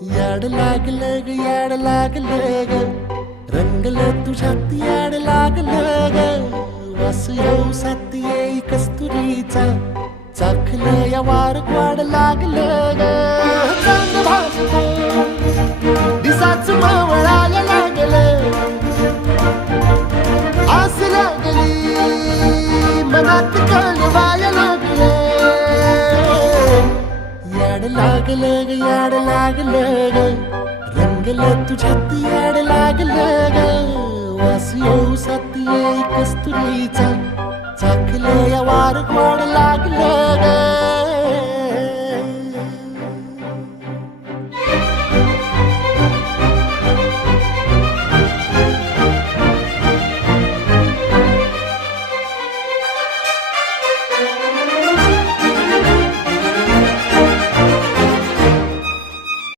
याड लागलं ग याड लागलं ग रंगलं तुझ्यात याड लागलं ग वास येऊ साथ येई कस्तुरीचा चाखलं या वार वाड लागलं ग चांद भासलं दिसाच मावळायला लागलं आस लागली मनात कळवायला लागलं याड लागलं ग याड लागलं ग रंगलं तुझ्यात याड लागलं ग वास येऊ साथ येई कस्तुरीचा चाखलं या वार वाड लागलं ग